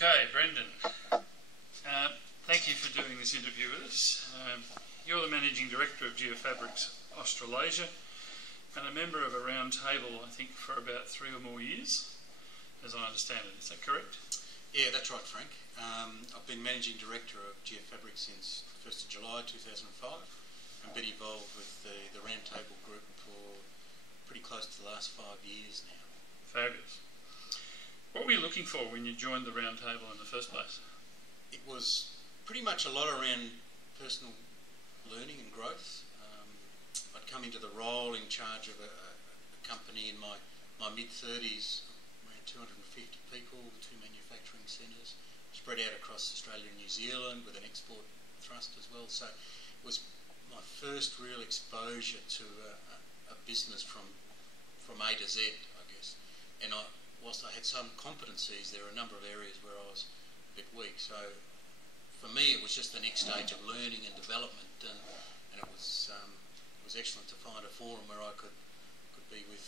Okay, Brendan, thank you for doing this interview with us. You're the Managing Director of GeoFabrics Australasia and a member of a roundtable, I think, for about 3 or more years, as I understand it. Is that correct? Yeah, that's right, Frank. I've been Managing Director of GeoFabrics since 1st of July 2005 and been involved with the roundtable group for pretty close to the last 5 years now. Fabulous. What were you looking for when you joined the roundtable in the first place? It was pretty much a lot around personal learning and growth. I'd come into the role in charge of a company in my mid-30s, around 250 people, 2 manufacturing centres, spread out across Australia and New Zealand with an export thrust as well. So it was my first real exposure to a business from A to Z, I guess. And whilst I had some competencies, there were a number of areas where I was a bit weak. So for me, it was just the next stage of learning and development, and it was excellent to find a forum where I could be with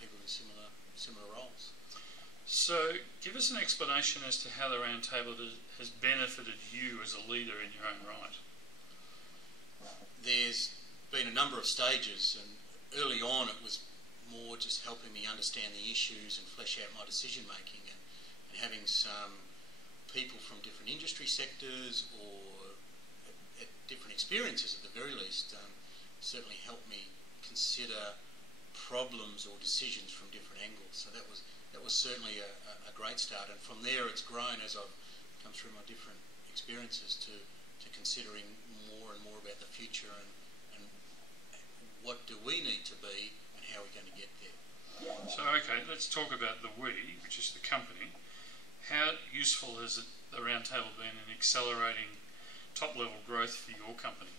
people in similar roles. So give us an explanation as to how the roundtable has benefited you as a leader in your own right. There's been a number of stages, and early on it was more just helping me understand the issues and flesh out my decision making, and having some people from different industry sectors or at different experiences at the very least certainly helped me consider problems or decisions from different angles. So that was certainly a great start, and from there it's grown as I've come through my different experiences to considering more and more about the future and what do we need to be and how we're going to get there. So okay, let's talk about the we, which is the company. How useful has the roundtable been in accelerating top-level growth for your company?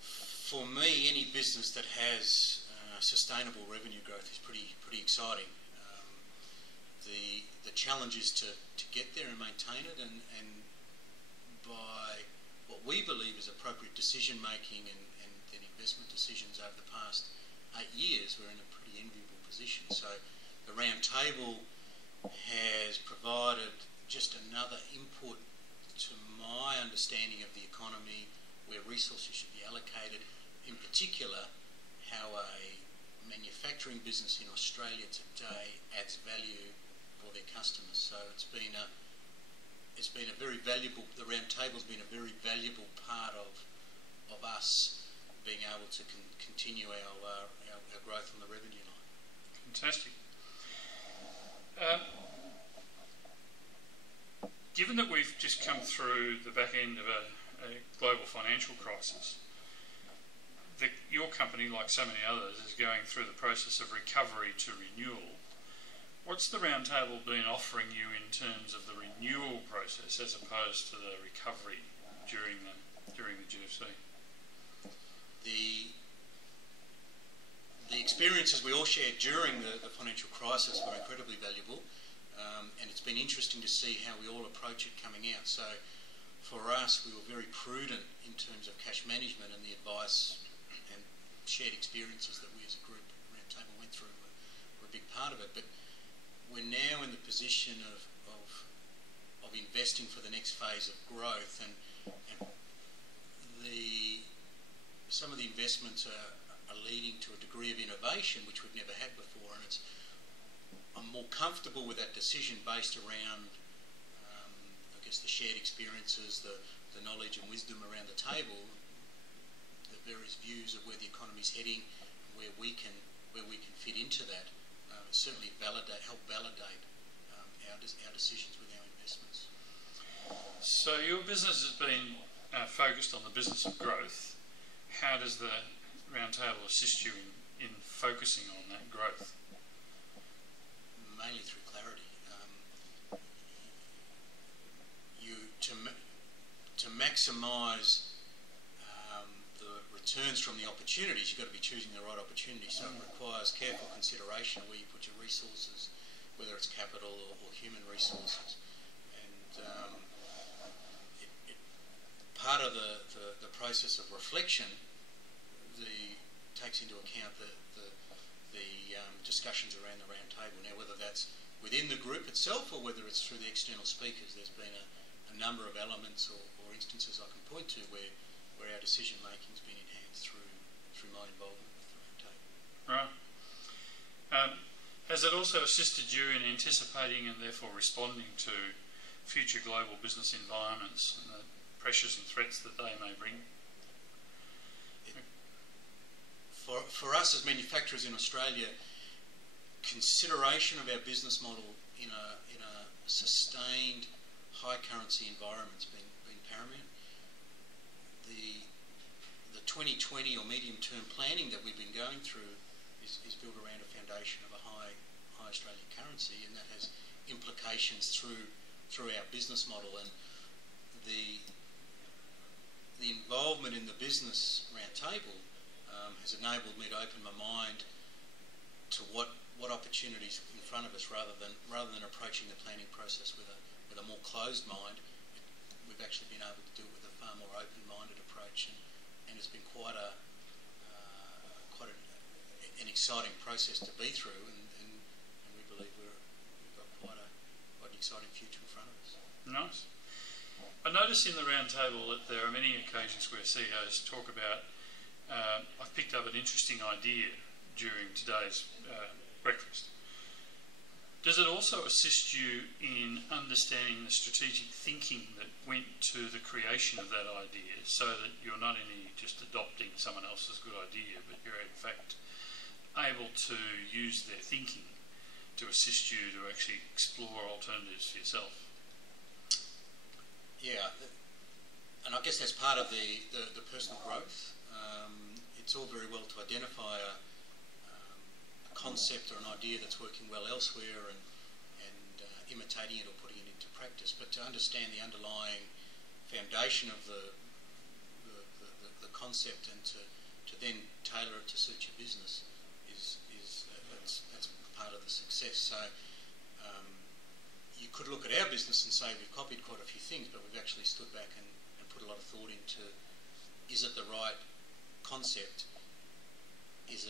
For me, any business that has sustainable revenue growth is pretty exciting. The challenge is to get there and maintain it, and by what we believe is appropriate decision making and then investment decisions over the past 8 years, we're in a pretty enviable position. So the roundtable has provided just another input to my understanding of the economy, where resources should be allocated, in particular how a manufacturing business in Australia today adds value for their customers. So it's been a very valuable, the roundtable's been a very valuable part of us being able to continue our growth on the revenue line. Fantastic. Given that we've just come through the back end of a global financial crisis, your company, like so many others, is going through the process of recovery to renewal. What's the roundtable been offering you in terms of the renewal process as opposed to the recovery during the GFC? The experiences we all shared during the financial crisis were incredibly valuable, and it's been interesting to see how we all approach it coming out. So for us, we were very prudent in terms of cash management, and the advice and shared experiences that we as a group roundtable went through were a big part of it. But we're now in the position of investing for the next phase of growth, and some of the investments are leading to a degree of innovation which we've never had before, and I'm more comfortable with that decision based around I guess the shared experiences, the knowledge and wisdom around the table, the various views of where the economy's heading, and where we can fit into that. Certainly help validate our decisions with our investments. So your business has been focused on the business of growth. How does the roundtable assist you in focusing on that growth? Mainly through clarity. To maximise the returns from the opportunities, you've got to be choosing the right opportunity. So it requires careful consideration of where you put your resources, whether it's capital or human resources. And part of the process of reflection takes into account the discussions around the roundtable. Now, whether that's within the group itself or whether it's through the external speakers. There's been a number of elements or instances I can point to where our decision making's been enhanced through my involvement with the roundtable. Right. Has it also assisted you in anticipating and therefore responding to future global business environments and the pressures and threats that they may bring? For us as manufacturers in Australia, consideration of our business model in a sustained high currency environment's been paramount. The 2020 or medium term planning that we've been going through is built around a foundation of a high Australian currency, and that has implications through our business model. And the involvement in the business roundtable has enabled me to open my mind to what opportunities in front of us, rather than approaching the planning process with a more closed mind. We've actually been able to do it with a far more open-minded approach, and it's been quite an exciting process to be through, and we believe we've got quite an exciting future in front of us. Nice. I notice in the roundtable that there are many occasions where CEOs talk about, I've picked up an interesting idea during today's breakfast. Does it also assist you in understanding the strategic thinking that went to the creation of that idea, so that you're not only just adopting someone else's good idea, but you're in fact able to use their thinking to assist you to actually explore alternatives for yourself? Yeah, and I guess that's part of the personal growth. It's all very well to identify a concept or an idea that's working well elsewhere and imitating it or putting it into practice, but to understand the underlying foundation of the concept and to then tailor it to suit your business that's part of the success. So you could look at our business and say we've copied quite a few things, but we've actually stood back and put a lot of thought into, is it the right concept? Does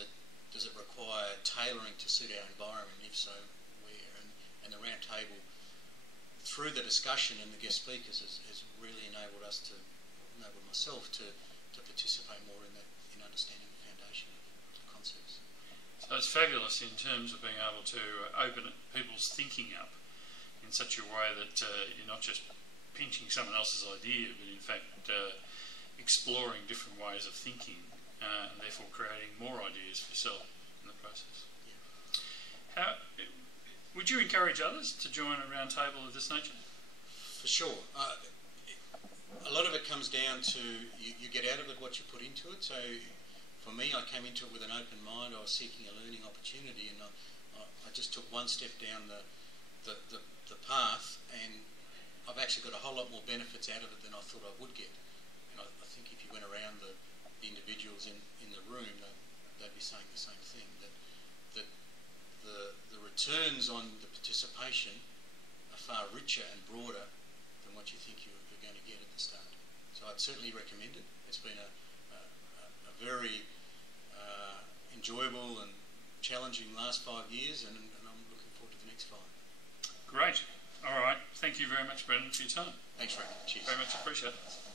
it require tailoring to suit our environment? If so, where? And the round table, through the discussion and the guest speakers, has really enabled myself to participate more in understanding the foundation of the concepts. So it's fabulous in terms of being able to open people's thinking up in such a way that you're not just pinching someone else's idea, but in fact exploring different ways of thinking, and therefore creating more ideas for yourself in the process. Yeah. Would you encourage others to join a round table of this nature? For sure. A lot of it comes down to you get out of it what you put into it. So for me, I came into it with an open mind. I was seeking a learning opportunity, and I just took one step down the path, and I've actually got a whole lot more benefits out of it than I thought I would get. And I think if you went around the individuals in the room, they'd be saying the same thing, that the returns on the participation are far richer and broader than what you think you're going to get at the start. So I'd certainly recommend it. It's been a very enjoyable and challenging last 5 years, and I'm looking forward to the next 5. Great. All right. Thank you very much, Brendan, for your time. Thanks, Rick. Cheers. Very much appreciate it.